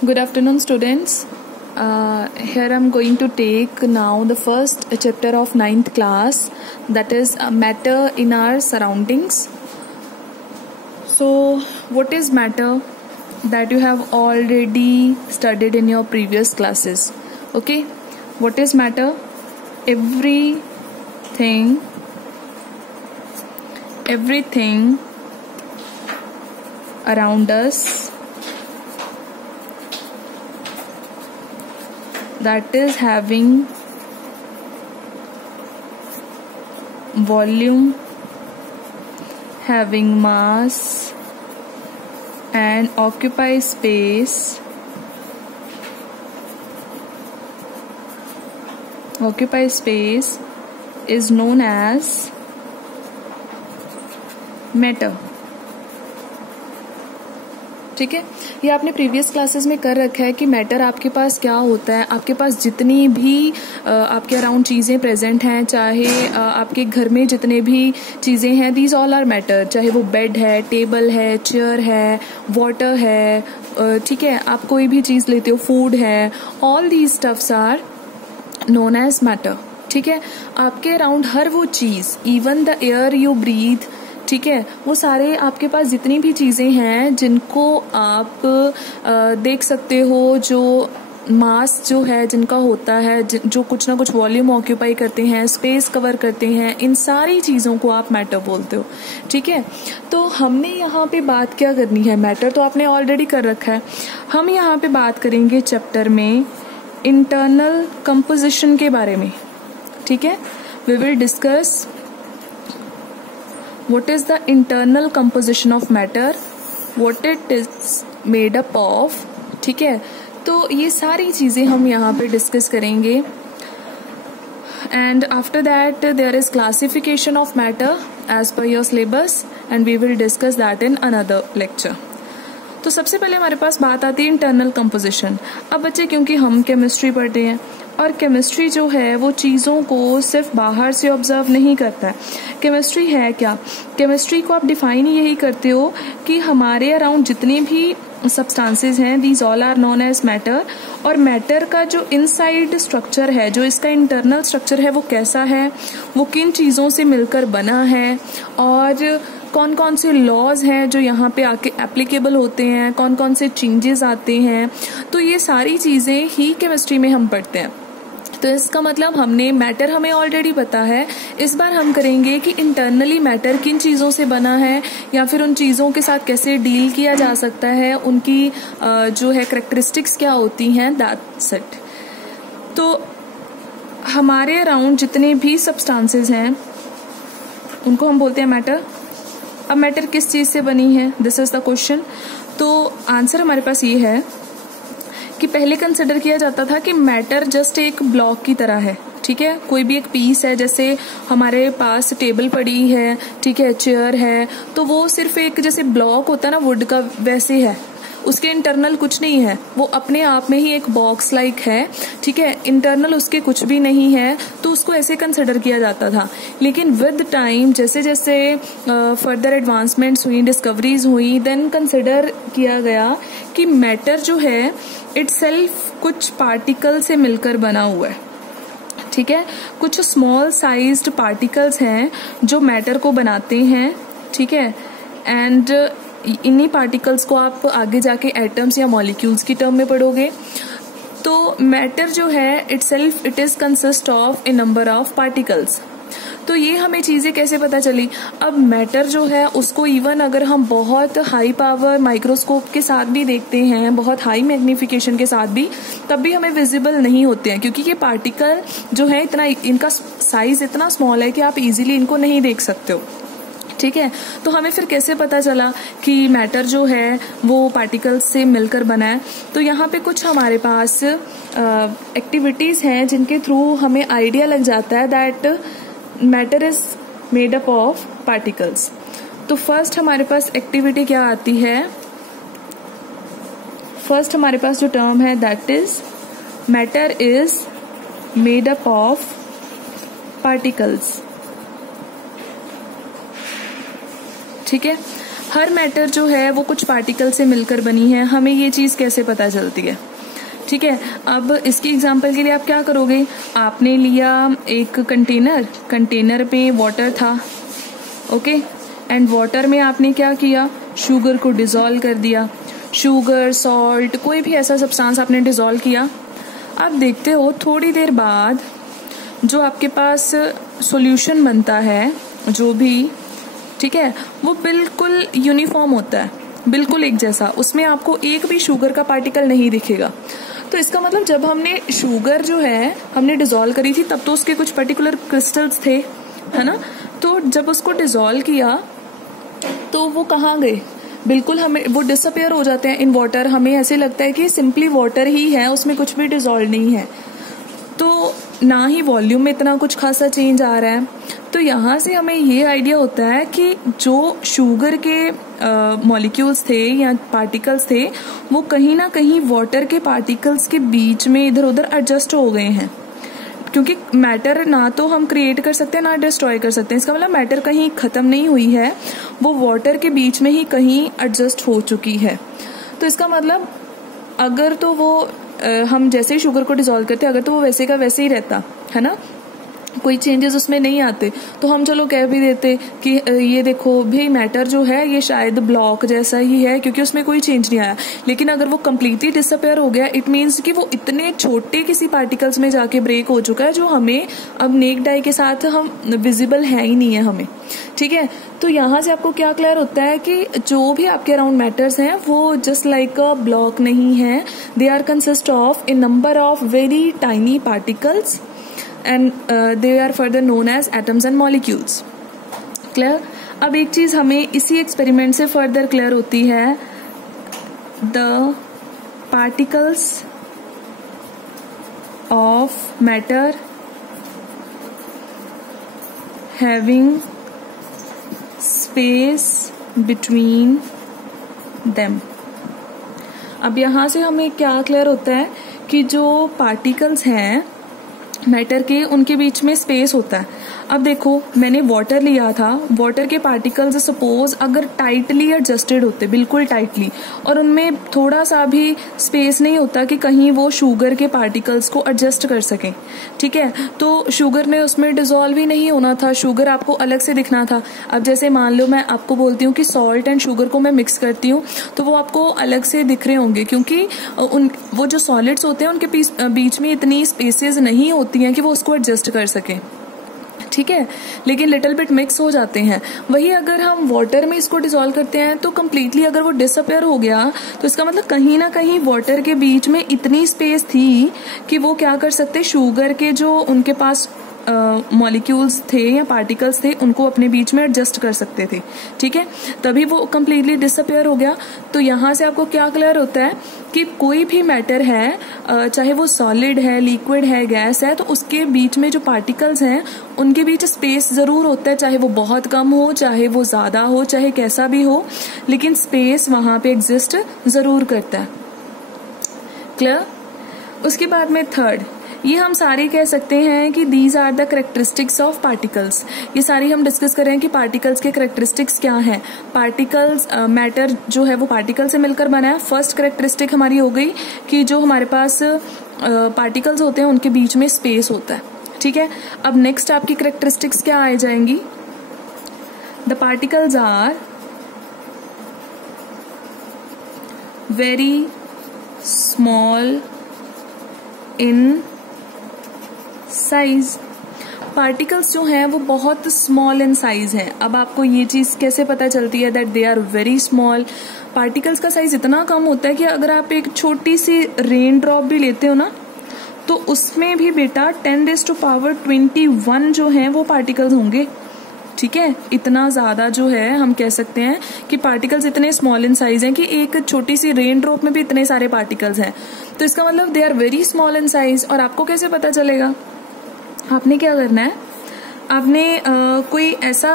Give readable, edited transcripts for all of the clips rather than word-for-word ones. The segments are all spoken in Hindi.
Good afternoon, students. Here I'm going to take now the first chapter of 9th class, that is matter in our surroundings. So, what is matter? That you have already studied in your previous classes. Okay, what is matter? Everything around us that is having volume, having mass and occupy space is known as matter. ठीक है, ये आपने प्रीवियस क्लासेस में कर रखा है कि मैटर आपके पास क्या होता है। आपके पास जितनी भी आपके अराउंड चीजें प्रेजेंट हैं, चाहे आपके घर में जितने भी चीजें हैं, दीज ऑल आर मैटर। चाहे वो बेड है, टेबल है, चेयर है, वाटर है, ठीक है, आप कोई भी चीज लेते हो, फूड है, all these stuffs are known as matter. ठीक है, आपके अराउंड हर वो चीज, even the air you breathe, ठीक है, वो सारे आपके पास जितनी भी चीजें हैं जिनको आप देख सकते हो, जो मास जो है जिनका होता है, जो कुछ ना कुछ वॉल्यूम ऑक्यूपाई करते हैं, स्पेस कवर करते हैं, इन सारी चीजों को आप मैटर बोलते हो। ठीक है, तो हमने यहाँ पे बात क्या करनी है? मैटर तो आपने ऑलरेडी कर रखा है। हम यहाँ पे बात करेंगे चैप्टर में इंटरनल कंपोजिशन के बारे में। ठीक है, we will discuss what is the internal composition of matter, what it is made up of। ठीक है, तो ये सारी चीजें हम यहाँ पे डिस्कस करेंगे। And after that there is classification of matter as per your syllabus and we will discuss that in another lecture. तो सबसे पहले हमारे पास बात आती है इंटरनल कंपोजिशन। अब बच्चे, क्योंकि हम केमिस्ट्री पढ़ते हैं और केमिस्ट्री जो है वो चीज़ों को सिर्फ बाहर से ऑब्जर्व नहीं करता है। केमिस्ट्री है क्या? केमिस्ट्री को आप डिफाइन यही करते हो कि हमारे अराउंड जितने भी सब्सटेंसेस हैं, these all are known as matter. और मैटर का जो इनसाइड स्ट्रक्चर है, जो इसका इंटरनल स्ट्रक्चर है, वो कैसा है, वो किन चीज़ों से मिलकर बना है, और कौन कौन से लॉज हैं जो यहाँ पे आके एप्लीकेबल होते हैं, कौन कौन से चेंजेस आते हैं, तो ये सारी चीज़ें ही केमिस्ट्री में हम पढ़ते हैं। तो इसका मतलब हमने मैटर हमें ऑलरेडी पता है। इस बार हम करेंगे कि इंटरनली मैटर किन चीज़ों से बना है, या फिर उन चीज़ों के साथ कैसे डील किया जा सकता है, उनकी जो है कैरेक्टरिस्टिक्स क्या होती हैं, दैट्स इट। तो हमारे अराउंड जितने भी सब्सटेंसेस हैं उनको हम बोलते हैं मैटर। अब मैटर किस चीज़ से बनी है, दिस इज द क्वेश्चन। तो आंसर हमारे पास ये है कि पहले कंसिडर किया जाता था कि मैटर जस्ट एक ब्लॉक की तरह है। ठीक है, कोई भी एक पीस है, जैसे हमारे पास टेबल पड़ी है, ठीक है, चेयर है, तो वो सिर्फ एक जैसे ब्लॉक होता है ना वुड का, वैसे है, उसके इंटरनल कुछ नहीं है, वो अपने आप में ही एक बॉक्स लाइक है। ठीक है, इंटरनल उसके कुछ भी नहीं है, तो उसको ऐसे कंसिडर किया जाता था। लेकिन विद टाइम जैसे जैसे फर्दर एडवांसमेंट्स हुई, डिस्कवरीज हुई, देन कंसिडर किया गया कि मैटर जो है इटसेल्फ कुछ पार्टिकल से मिलकर बना हुआ है। ठीक है, कुछ स्मॉल साइज्ड पार्टिकल्स हैं जो मैटर को बनाते हैं। ठीक है, एंड इन्हीं पार्टिकल्स को आप आगे जाके एटम्स या मॉलिक्यूल्स की टर्म में पढ़ोगे। तो मैटर जो है itself it is consist of a number of particles. तो ये हमें चीजें कैसे पता चली? अब मैटर जो है उसको इवन अगर हम बहुत हाई पावर माइक्रोस्कोप के साथ भी देखते हैं, बहुत हाई मैग्निफिकेशन के साथ भी, तब भी हमें विजिबल नहीं होते हैं, क्योंकि ये पार्टिकल जो है इतना, इनका साइज इतना स्मॉल है कि आप इजीली इनको नहीं देख सकते हो। ठीक है, तो हमें फिर कैसे पता चला कि मैटर जो है वो पार्टिकल्स से मिलकर बना है? तो यहाँ पे कुछ हमारे पास एक्टिविटीज हैं जिनके थ्रू हमें आइडिया लग जाता है that matter is made up of particles. तो फर्स्ट हमारे पास एक्टिविटी क्या आती है? फर्स्ट हमारे पास जो टर्म है that is matter is made up of particles. ठीक है, हर मैटर जो है वो कुछ पार्टिकल से मिलकर बनी है, हमें ये चीज कैसे पता चलती है? ठीक है, अब इसकी एग्जांपल के लिए आप क्या करोगे, आपने लिया एक कंटेनर पे वाटर था, ओके, एंड वाटर में आपने क्या किया, शुगर को डिसॉल्व कर दिया, शुगर, सॉल्ट, कोई भी ऐसा सब्सटेंस आपने डिसॉल्व किया। अब देखते हो थोड़ी देर बाद जो आपके पास सॉल्यूशन बनता है जो भी, ठीक है, वो बिल्कुल यूनिफॉर्म होता है, बिल्कुल एक जैसा, उसमें आपको एक भी शुगर का पार्टिकल नहीं दिखेगा। तो इसका मतलब जब हमने शुगर जो है हमने डिसॉल्व करी थी तब तो उसके कुछ पर्टिकुलर क्रिस्टल्स थे, है ना, तो जब उसको डिसॉल्व किया तो वो कहाँ गए, बिल्कुल हमें वो डिसअपियर हो जाते हैं इन वाटर, हमें ऐसे लगता है कि सिंपली वाटर ही है, उसमें कुछ भी डिसॉल्व नहीं है, तो ना ही वॉल्यूम में इतना कुछ खासा चेंज आ रहा है। तो यहाँ से हमें ये आइडिया होता है कि जो शुगर के मॉलिक्यूल्स थे या पार्टिकल्स थे वो कहीं ना कहीं वाटर के पार्टिकल्स के बीच में इधर उधर एडजस्ट हो गए हैं, क्योंकि मैटर ना तो हम क्रिएट कर सकते हैं ना डिस्ट्रॉय कर सकते हैं। इसका मतलब मैटर कहीं खत्म नहीं हुई है, वो वाटर के बीच में ही कहीं एडजस्ट हो चुकी है। तो इसका मतलब अगर तो वो हम जैसे ही शुगर को डिसॉल्व करते अगर तो वो वैसे का वैसे ही रहता, है ना, कोई चेंजेस उसमें नहीं आते, तो हम चलो कह भी देते कि ये देखो भाई मैटर जो है ये शायद ब्लॉक जैसा ही है क्योंकि उसमें कोई चेंज नहीं आया। लेकिन अगर वो कम्प्लीटली डिसअपेयर हो गया, इट मीन्स कि वो इतने छोटे किसी पार्टिकल्स में जाके ब्रेक हो चुका है जो हमें अब नेक्ड आई के साथ हम विजिबल है ही नहीं है हमें, ठीक है। तो यहाँ से आपको क्या क्लियर होता है कि जो भी आपके अराउंड मैटर्स हैं वो जस्ट लाइक अ ब्लॉक नहीं है, they are consist of a number of very tiny particles and they are further known as atoms and molecules. Clear? अब एक चीज हमें इसी एक्सपेरिमेंट से फर्दर क्लियर होती है, the particles of matter having space between them. अब यहां से हमें क्या क्लियर होता है कि जो पार्टिकल्स हैं मैटर के उनके बीच में स्पेस होता है। अब देखो मैंने वाटर लिया था, वाटर के पार्टिकल्स सपोज अगर टाइटली एडजस्टेड होते, बिल्कुल टाइटली, और उनमें थोड़ा सा भी स्पेस नहीं होता कि कहीं वो शुगर के पार्टिकल्स को एडजस्ट कर सकें, ठीक है, तो शुगर ने उसमें डिसॉल्व ही नहीं होना था, शुगर आपको अलग से दिखना था। अब जैसे मान लो मैं आपको बोलती हूँ कि सॉल्ट एंड शुगर को मैं मिक्स करती हूँ तो वो आपको अलग से दिख रहे होंगे क्योंकि वो जो सॉलिड्स होते हैं उनके बीच में इतनी स्पेसेस नहीं होती हैं कि वो उसको एडजस्ट कर सकें, ठीक है, लेकिन लिटिल बिट मिक्स हो जाते हैं। वही अगर हम वाटर में इसको डिसॉल्व करते हैं तो कम्प्लीटली अगर वो डिसअपेयर हो गया तो इसका मतलब कहीं ना कहीं वाटर के बीच में इतनी स्पेस थी कि वो क्या कर सकते, शुगर के जो उनके पास मॉलिक्यूल्स थे या पार्टिकल्स थे उनको अपने बीच में एडजस्ट कर सकते थे, ठीक है, तभी वो कम्प्लीटली डिसअपेयर हो गया। तो यहाँ से आपको क्या क्लियर होता है कि कोई भी मैटर है, चाहे वो सॉलिड है, लिक्विड है, गैस है, तो उसके बीच में जो पार्टिकल्स हैं उनके बीच स्पेस जरूर होता है, चाहे वो बहुत कम हो, चाहे वो ज्यादा हो, चाहे कैसा भी हो, लेकिन स्पेस वहां पे एग्जिस्ट जरूर करता है। क्लियर? उसके बाद में थर्ड, ये हम सारे कह सकते हैं कि these are the characteristics of particles. ये सारी हम डिस्कस कर रहे हैं कि पार्टिकल्स के कैरेक्टरिस्टिक्स क्या हैं। पार्टिकल्स मैटर जो है वो पार्टिकल से मिलकर बना है। फर्स्ट कैरेक्टरिस्टिक हमारी हो गई कि जो हमारे पास पार्टिकल्स होते हैं उनके बीच में स्पेस होता है, ठीक है। अब नेक्स्ट आपकी कैरेक्टरिस्टिक्स क्या आ जाएंगी, the particles are very small in size. Particles जो हैं वो बहुत स्मॉल इन साइज हैं। अब आपको ये चीज कैसे पता चलती है that they are very small. Particles का साइज इतना कम होता है कि अगर आप एक छोटी सी रेन ड्रॉप भी लेते हो ना तो उसमें भी बेटा 10⁻21 जो है वो पार्टिकल्स होंगे, ठीक है। इतना ज्यादा जो है हम कह सकते हैं कि पार्टिकल्स इतने स्मॉल इन साइज हैं कि एक छोटी सी रेन ड्रॉप में भी इतने सारे पार्टिकल्स हैं। तो इसका मतलब they are very small in size. और आपको कैसे पता चलेगा, आपने क्या करना है, आपने कोई ऐसा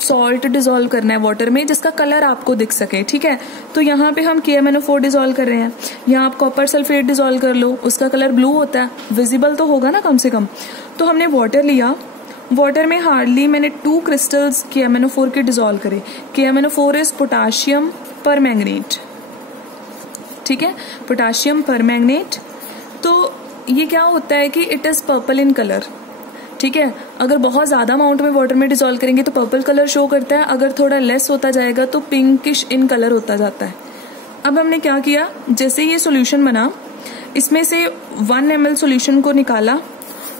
सॉल्ट डिसॉल्व करना है वाटर में जिसका कलर आपको दिख सके, ठीक है। तो यहाँ पे हम KMnO4 डिसॉल्व कर रहे हैं, यहाँ आप कॉपर सल्फेट डिसॉल्व कर लो, उसका कलर ब्लू होता है, विजिबल तो होगा ना कम से कम। तो हमने वाटर लिया, वाटर में हार्डली मैंने 2 क्रिस्टल्स KMnO4 के डिजोल्व करे। KMnO4 इज पोटाशियम परमैंगनेट, ठीक है, पोटाशियम परमैंगनेट। तो ये क्या होता है कि it is purple in colour, ठीक है। अगर बहुत ज्यादा अमाउंट में वाटर में डिसॉल्व करेंगे तो पर्पल कलर शो करता है, अगर थोड़ा लेस होता जाएगा तो पिंकिश इन कलर होता जाता है। अब हमने क्या किया, जैसे ये सॉल्यूशन बना, इसमें से 1 ml सॉल्यूशन को निकाला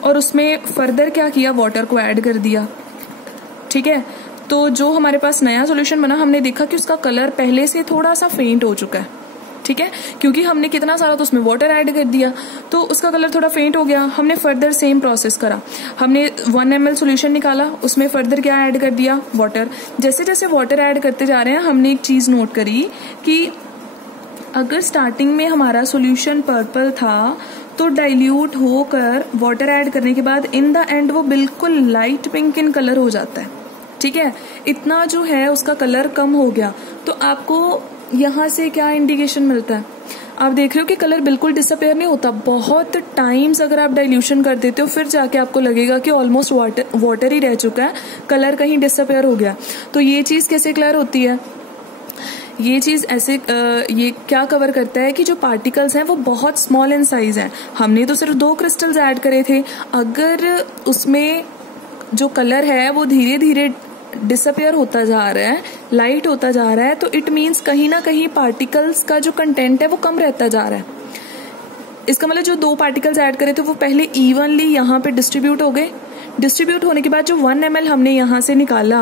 और उसमें फर्दर क्या किया, वाटर को ऐड कर दिया, ठीक है। तो जो हमारे पास नया सॉल्यूशन बना, हमने देखा कि उसका कलर पहले से थोड़ा सा फेंट हो चुका है, ठीक है, क्योंकि हमने कितना सारा तो उसमें वाटर ऐड कर दिया तो उसका कलर थोड़ा फेंट हो गया। हमने फर्दर सेम प्रोसेस करा, हमने 1 ml सॉल्यूशन निकाला, उसमें फर्दर क्या ऐड कर दिया, वाटर। जैसे जैसे वाटर ऐड करते जा रहे हैं, हमने एक चीज नोट करी कि अगर स्टार्टिंग में हमारा सॉल्यूशन पर्पल था तो डाइल्यूट होकर वाटर ऐड करने के बाद इन द एंड वो बिल्कुल लाइट पिंक इन कलर हो जाता है, ठीक है। इतना जो है उसका कलर कम हो गया। तो आपको यहाँ से क्या इंडिकेशन मिलता है, आप देख रहे हो कि कलर बिल्कुल डिसअपेयर नहीं होता। बहुत टाइम्स अगर आप डाइल्यूशन कर देते हो फिर जाके आपको लगेगा कि ऑलमोस्ट वाटर ही रह चुका है, कलर कहीं डिसअपेयर हो गया। तो ये चीज कैसे क्लियर होती है, ये चीज ऐसे ये क्या कवर करता है कि जो पार्टिकल्स हैं वो बहुत स्मॉल इन साइज हैं। हमने तो सिर्फ 2 क्रिस्टल्स ऐड करे थे, अगर उसमें जो कलर है वो धीरे धीरे डिसअपेयर होता जा रहा है, लाइट होता जा रहा है, तो इट मीन्स कहीं ना कहीं पार्टिकल्स का जो कंटेंट है वो कम रहता जा रहा है। इसका मतलब जो 2 पार्टिकल्स ऐड करे थे वो पहले इवनली यहाँ पे डिस्ट्रीब्यूट हो गए। डिस्ट्रीब्यूट होने के बाद जो 1 ml हमने यहाँ से निकाला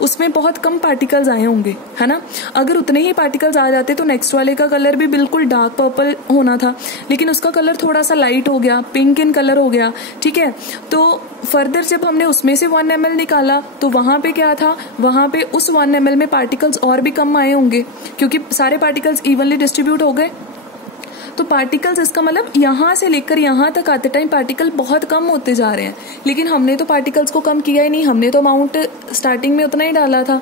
उसमें बहुत कम पार्टिकल्स आए होंगे, है ना। अगर उतने ही पार्टिकल्स आ जाते तो नेक्स्ट वाले का कलर भी बिल्कुल डार्क पर्पल होना था, लेकिन उसका कलर थोड़ा सा लाइट हो गया, पिंक इन कलर हो गया, ठीक है। तो फर्दर जब हमने उसमें से 1 ml निकाला तो वहां पे क्या था, वहां पे उस 1 ml में पार्टिकल्स और भी कम आए होंगे क्योंकि सारे पार्टिकल्स इवनली डिस्ट्रीब्यूट हो गए। तो पार्टिकल्स, इसका मतलब यहां से लेकर यहां तक आते टाइम पार्टिकल बहुत कम होते जा रहे हैं, लेकिन हमने तो पार्टिकल्स को कम किया ही नहीं, हमने तो अमाउंट स्टार्टिंग में उतना ही डाला था।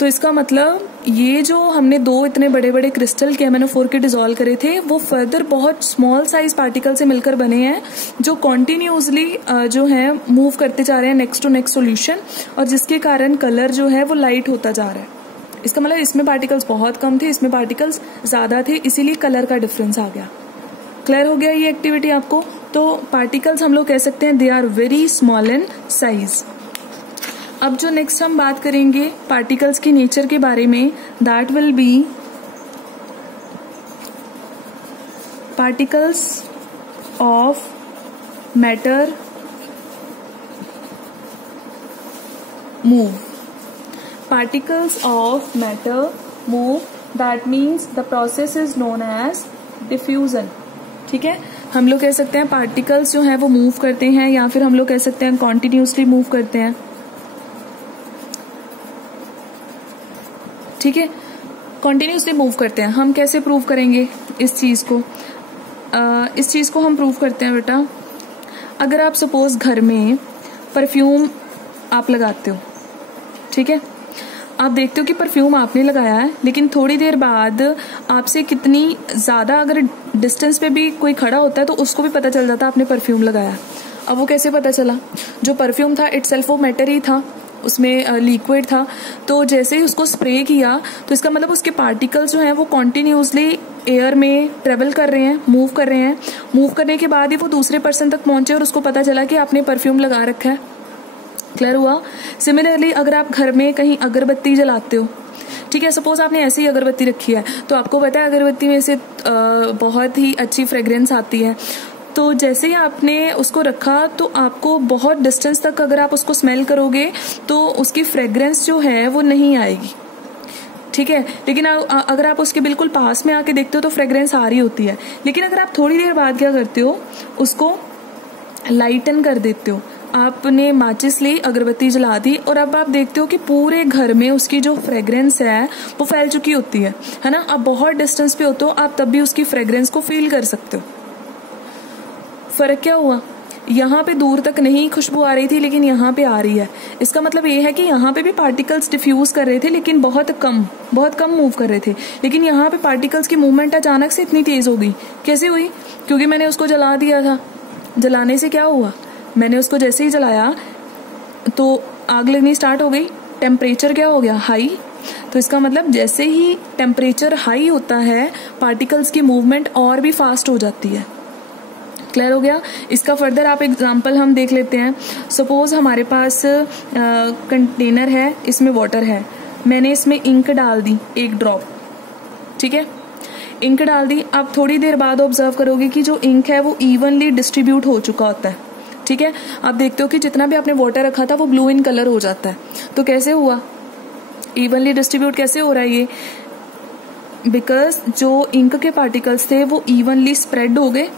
तो इसका मतलब ये जो हमने 2 इतने बड़े बड़े क्रिस्टल KMnO4 के डिसॉल्व करे थे वो फर्दर बहुत स्मॉल साइज पार्टिकल से मिलकर बने हैं जो कॉन्टिन्यूसली जो है मूव करते जा रहे हैं नेक्स्ट टू नेक्स्ट सॉल्यूशन, और जिसके कारण कलर जो है वो लाइट होता जा रहा है। इसका मतलब इसमें पार्टिकल्स बहुत कम थे, इसमें पार्टिकल्स ज्यादा थे, इसीलिए कलर का डिफरेंस आ गया। क्लियर हो गया ये एक्टिविटी आपको। तो पार्टिकल्स हम लोग कह सकते हैं they are very small in size. अब जो नेक्स्ट हम बात करेंगे पार्टिकल्स की नेचर के बारे में, that will be particles of matter move. Particles of matter move, that means the process is known as diffusion, ठीक है। हम लोग कह सकते हैं पार्टिकल्स जो हैं वो मूव करते हैं, या फिर हम लोग कह सकते हैं कॉन्टिन्यूसली मूव करते हैं, ठीक है, कॉन्टिन्यूसली मूव करते हैं। हम कैसे प्रूव करेंगे इस चीज को, इस चीज को हम प्रूव करते हैं बेटा, अगर आप सपोज घर में परफ्यूम आप लगाते हो, ठीक है, आप देखते हो कि परफ्यूम आपने लगाया है, लेकिन थोड़ी देर बाद आपसे कितनी ज्यादा अगर डिस्टेंस पे भी कोई खड़ा होता है तो उसको भी पता चल जाता है आपने परफ्यूम लगाया। अब वो कैसे पता चला, जो परफ्यूम था इटसेल्फ वो मैटर ही था, उसमें लिक्विड था, तो जैसे ही उसको स्प्रे किया तो इसका मतलब उसके पार्टिकल्स जो हैं वो कॉन्टिन्यूसली एयर में ट्रेवल कर रहे हैं, मूव कर रहे हैं। मूव करने के बाद ही वो दूसरे पर्सन तक पहुंचे और उसको पता चला कि आपने परफ्यूम लगा रखा है। क्लियर हुआ। सिमिलरली अगर आप घर में कहीं अगरबत्ती जलाते हो, ठीक है, सपोज आपने ऐसी ही अगरबत्ती रखी है, तो आपको पता है अगरबत्ती में से बहुत ही अच्छी फ्रेग्रेंस आती है, तो जैसे ही आपने उसको रखा तो आपको बहुत डिस्टेंस तक अगर आप उसको स्मेल करोगे तो उसकी फ्रेग्रेंस जो है वो नहीं आएगी, ठीक है। लेकिन अगर आप उसके बिल्कुल पास में आके देखते हो तो फ्रेग्रेंस आ रही होती है। लेकिन अगर आप थोड़ी देर बाद क्या करते हो, उसको लाइटन कर देते हो, आपने माचिस ली, अगरबत्ती जला दी, और अब आप देखते हो कि पूरे घर में उसकी जो फ्रेग्रेंस है वो फैल चुकी होती है ना। आप बहुत डिस्टेंस पे होते हो, आप तब भी उसकी फ्रेग्रेंस को फील कर सकते हो। फर्क क्या हुआ, यहाँ पे दूर तक नहीं खुशबू आ रही थी लेकिन यहाँ पे आ रही है। इसका मतलब ये है कि यहाँ पे भी पार्टिकल्स डिफ्यूज कर रहे थे लेकिन बहुत कम मूव कर रहे थे, लेकिन यहाँ पे पार्टिकल्स की मूवमेंट अचानक से इतनी तेज हो गई। कैसे हुई, क्योंकि मैंने उसको जला दिया था। जलाने से क्या हुआ, मैंने उसको जैसे ही जलाया तो आग लगनी स्टार्ट हो गई, टेम्परेचर क्या हो गया, हाई। तो इसका मतलब जैसे ही टेम्परेचर हाई होता है पार्टिकल्स की मूवमेंट और भी फास्ट हो जाती है। क्लियर हो गया। इसका फर्दर आप एग्जांपल हम देख लेते हैं। सपोज हमारे पास कंटेनर है, इसमें वाटर है, मैंने इसमें इंक डाल दी 1 ड्रॉप, ठीक है, इंक डाल दी। आप थोड़ी देर बाद ऑब्जर्व करोगे कि जो इंक है वो इवनली डिस्ट्रीब्यूट हो चुका होता है, ठीक है। आप देखते हो कि जितना भी आपने वाटर रखा था वो ब्लू इन कलर हो जाता है। तो कैसे हुआ, इवनली डिस्ट्रीब्यूट कैसे हो रहा है ये, बिकॉज जो इंक के पार्टिकल्स थे वो इवनली स्प्रेड हो गए।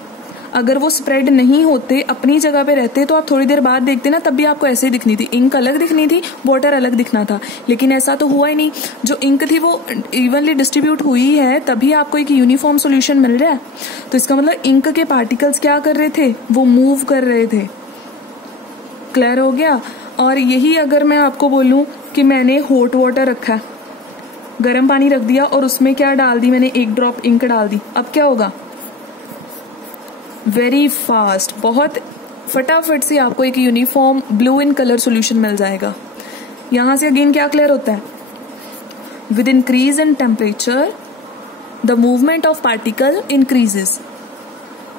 अगर वो स्प्रेड नहीं होते, अपनी जगह पे रहते, तो आप थोड़ी देर बाद देखते ना, तब भी आपको ऐसे ही दिखनी थी, इंक अलग दिखनी थी, वाटर अलग दिखना था। लेकिन ऐसा तो हुआ ही नहीं, जो इंक थी वो इवनली डिस्ट्रीब्यूट हुई है, तभी आपको एक यूनिफॉर्म सॉल्यूशन मिल रहा है। तो इसका मतलब इंक के पार्टिकल्स क्या कर रहे थे, वो मूव कर रहे थे। क्लियर हो गया। और यही अगर मैं आपको बोलूं कि मैंने हॉट वाटर रखा है, गर्म पानी रख दिया और उसमें क्या डाल दी मैंने, 1 ड्रॉप इंक डाल दी, अब क्या होगा, वेरी फास्ट, बहुत फटाफट से आपको एक uniform blue in colour solution मिल जाएगा। यहां से अगेन क्या क्लियर होता है, with increase in temperature the movement of particle increases.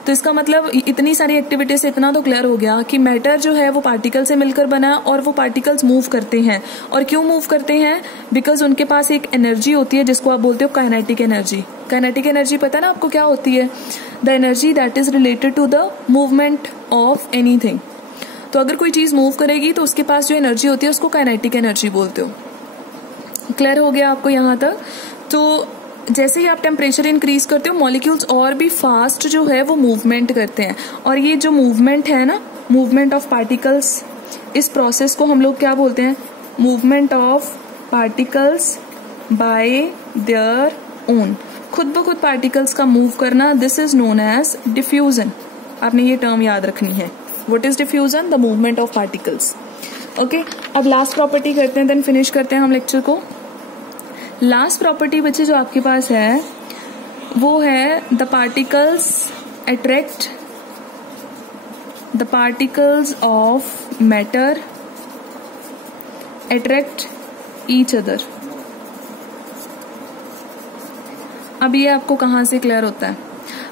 तो इसका मतलब इतनी सारी एक्टिविटी से इतना तो क्लियर हो गया कि मैटर जो है वो पार्टिकल से मिलकर बना और वो पार्टिकल्स मूव करते हैं। और क्यों मूव करते हैं, बिकॉज उनके पास एक एनर्जी होती है जिसको आप बोलते हो काइनेटिक एनर्जी। काइनेटिक एनर्जी पता है ना आपको क्या होती है, the energy that is related to the movement of anything. तो अगर कोई चीज मूव करेगी तो उसके पास जो एनर्जी होती है उसको काइनेटिक एनर्जी बोलते हो। क्लियर हो गया आपको यहां तक। तो जैसे ही आप टेम्परेचर इंक्रीज करते हो मॉलिक्यूल्स और भी फास्ट जो है वो मूवमेंट करते हैं। और ये जो मूवमेंट है ना, मूवमेंट ऑफ पार्टिकल्स, इस प्रोसेस को हम लोग क्या बोलते हैं, movement of particles by their own, खुद ब खुद पार्टिकल्स का मूव करना, this is known as diffusion. आपने ये टर्म याद रखनी है, what is diffusion, the movement of particles. Okay, अब लास्ट प्रॉपर्टी करते हैं, देन फिनिश करते हैं हम लेक्चर को। लास्ट प्रॉपर्टी बच्चे जो आपके पास है वो है the particles attract, the particles of matter attract each other. अब ये आपको कहाँ से क्लियर होता है,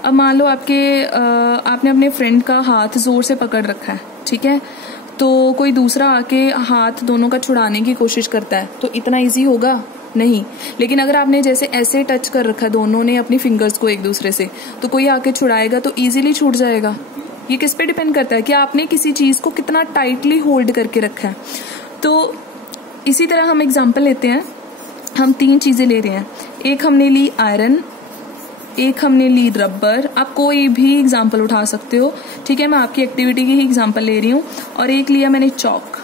अब मान लो आपने अपने फ्रेंड का हाथ जोर से पकड़ रखा है, ठीक है, तो कोई दूसरा आके हाथ दोनों का छुड़ाने की कोशिश करता है, तो इतना इजी होगा नहीं। लेकिन अगर आपने जैसे ऐसे टच कर रखा है दोनों ने अपनी फिंगर्स को एक दूसरे से, तो कोई आके छुड़ाएगा तो इजीली छूट जाएगा। ये किस पे डिपेंड करता है कि आपने किसी चीज को कितना टाइटली होल्ड करके रखा है। तो इसी तरह हम एग्जांपल लेते हैं, हम 3 चीजें ले रहे हैं, एक हमने ली आयरन, एक हमने ली रबर, आप कोई भी एग्जाम्पल उठा सकते हो, ठीक है, मैं आपकी एक्टिविटी की ही एग्जाम्पल ले रही हूँ, और एक लिया मैंने चॉक,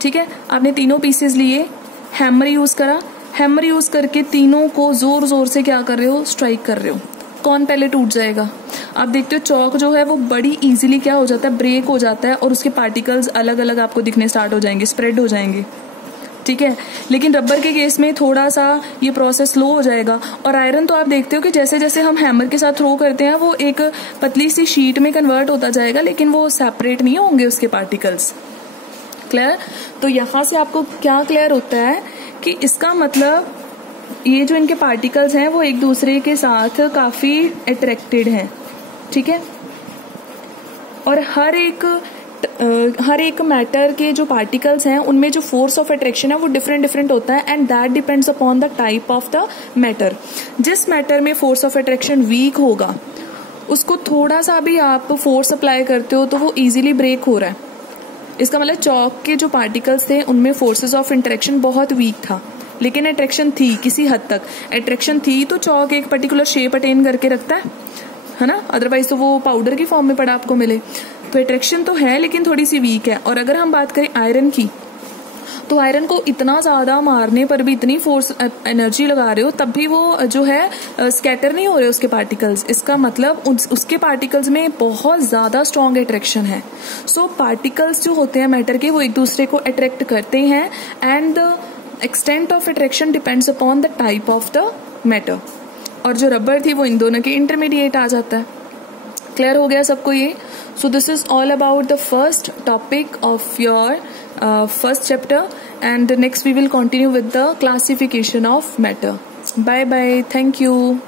ठीक है। आपने तीनों पीसेस लिए, हैमर यूज करा, हैमर यूज करके तीनों को जोर जोर से क्या कर रहे हो, स्ट्राइक कर रहे हो, कौन पहले टूट जाएगा। आप देखते हो चॉक जो है वो बड़ी इजीली क्या हो जाता है, ब्रेक हो जाता है और उसके पार्टिकल्स अलग अलग आपको दिखने स्टार्ट हो जाएंगे, स्प्रेड हो जाएंगे, ठीक है। लेकिन रबर के केस में थोड़ा सा ये प्रोसेस स्लो हो जाएगा। और आयरन तो आप देखते हो कि जैसे जैसे हम हैमर के साथ थ्रो करते हैं वो एक पतली सी शीट में कन्वर्ट होता जाएगा, लेकिन वो सेपरेट नहीं होंगे उसके पार्टिकल्स। क्लियर। तो यहां से आपको क्या क्लियर होता है कि इसका मतलब ये जो इनके पार्टिकल्स हैं वो एक दूसरे के साथ काफी अट्रैक्टेड हैं, ठीक है। और हर एक मैटर के जो पार्टिकल्स हैं उनमें जो फोर्स ऑफ अट्रैक्शन है वो डिफरेंट डिफरेंट होता है, and that depends upon the type of the matter. जिस मैटर में फोर्स ऑफ अट्रैक्शन वीक होगा उसको थोड़ा सा भी आप फोर्स अप्लाई करते हो तो वो इजीली ब्रेक हो रहा है। इसका मतलब चॉक के जो पार्टिकल्स थे उनमें फोर्सेस ऑफ इंटरेक्शन बहुत वीक था, लेकिन अट्रैक्शन थी किसी हद तक, अट्रैक्शन थी तो चॉक एक पर्टिकुलर शेप अटेन करके रखता है ना, अदरवाइज तो वो पाउडर की फॉर्म में पड़ा आपको मिले। तो अट्रैक्शन तो है लेकिन थोड़ी सी वीक है। और अगर हम बात करें आयरन की, तो आयरन को इतना ज्यादा मारने पर भी, इतनी फोर्स एनर्जी लगा रहे हो तब भी वो जो है स्कैटर नहीं हो रहे उसके पार्टिकल्स। इसका मतलब उसके पार्टिकल्स में बहुत ज्यादा स्ट्रॉन्ग अट्रैक्शन है। सो पार्टिकल्स जो होते हैं मैटर के वो एक दूसरे को अट्रैक्ट करते हैं, and the extent of attraction depends upon the type of the matter. और जो रबर थी वो इन दोनों के इंटरमीडिएट आ जाता है। क्लियर हो गया सबको ये। So this is all about the first topic of your first chapter, and next we will continue with the classification of matter. Bye bye. Thank you.